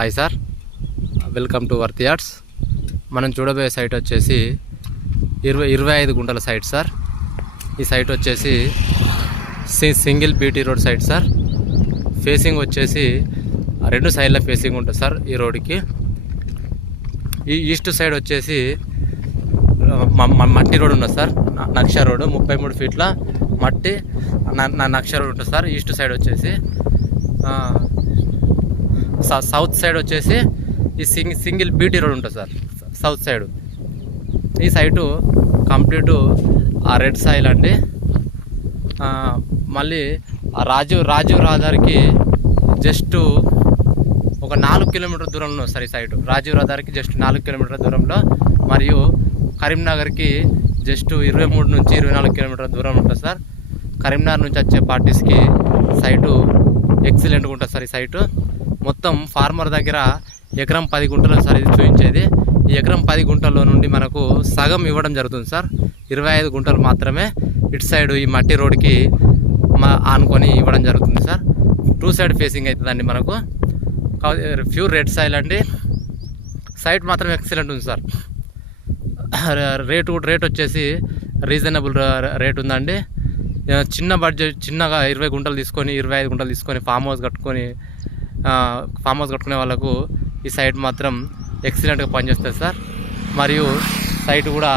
Hi sir, welcome to Worth Yards. మనం చూడబోయే site వచ్చేసి 25 గుంటల సైట్ సార్. ఈ సైట్ వచ్చేసి single BT road site sir. Facing వచ్చేసి 2 సైడ్ల ఫేసింగ్ ఉంటుంది సార్. ఈ రోడ్డుకి ఈ ఈస్ట్ సైడ్ వచ్చేసి మట్టి రోడ్ ఉన్నది సార్. నక్ష రోడ్ 33 ఫీట్ల మట్టి నక్ష రోడ్ ఉంటుంది సార్. ఈస్ట్ సైడ్ వచ్చేసి సౌత్ సైడ్ వచ్చేసి ఈ సింగిల్ బీటీ రోడ్ ఉంటుంది సార్. సౌత్ సైడ్ ఈ సైటు కంప్లీట్ రెడ్ సాయిల్ అండి. మళ్ళీ రాజీవ్ రహదారికి జస్ట్ ఒక 4 కిలోమీటర్ దూరంలో సార్ ఈ సైటు. రాజీవ్ రహదారికి జస్ట్ 4 కిలోమీటర్ల దూరంలో, మరియు కరీంనగర్కి జస్ట్ 23 నుంచి 24 కిలోమీటర్ల దూరం ఉంటుంది సార్. కరీంనగర్ నుంచి వచ్చే పార్టీస్కి సైటు ఎక్సలెంట్గా ఉంటుంది సార్. ఈ సైటు మొత్తం ఫార్మర్ దగ్గర ఎకరం 10 గుంటలు సార్ ఇది చూపించేది. ఈ ఎకరం 10 గుంటల్లో నుండి మనకు సగం ఇవ్వడం జరుగుతుంది సార్. 25 గుంటలు మాత్రమే ఇటు సైడ్ ఈ మట్టి రోడ్కి ఆనుకొని ఇవ్వడం జరుగుతుంది సార్. 2 సైడ్ ఫేసింగ్ అవుతుందండి మనకు. ప్యూర్ రెడ్ సాయిల్ అండి. సైట్ మాత్రం ఎక్సలెంట్ ఉంది సార్. రేట్ వచ్చేసి రీజనబుల్ రేట్ ఉందండి. చిన్న బడ్జెట్, చిన్నగా 20 గుంటలు తీసుకొని 25 గుంటలు తీసుకొని ఫామ్ హౌస్ కట్టుకునే వాళ్ళకు ఈ సైట్ మాత్రం ఎక్సలెంట్గా పనిచేస్తుంది సార్. మరియు సైట్ కూడా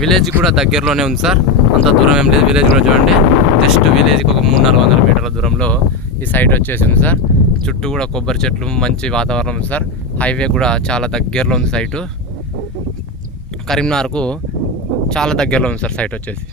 విలేజ్ కూడా దగ్గరలోనే ఉంది సార్. అంత దూరం ఏం లేదు. విలేజ్ కూడా చూడండి, జస్ట్ విలేజ్కి ఒక 300-400 మీటర్ల దూరంలో ఈ సైట్ వచ్చేసి ఉంది సార్. చుట్టూ కూడా కొబ్బరి చెట్లు, మంచి వాతావరణం ఉంది సార్. హైవే కూడా చాలా దగ్గరలో ఉంది సైటు. కరీంనగర్కు చాలా దగ్గరలో ఉంది సార్ సైట్ వచ్చేసి.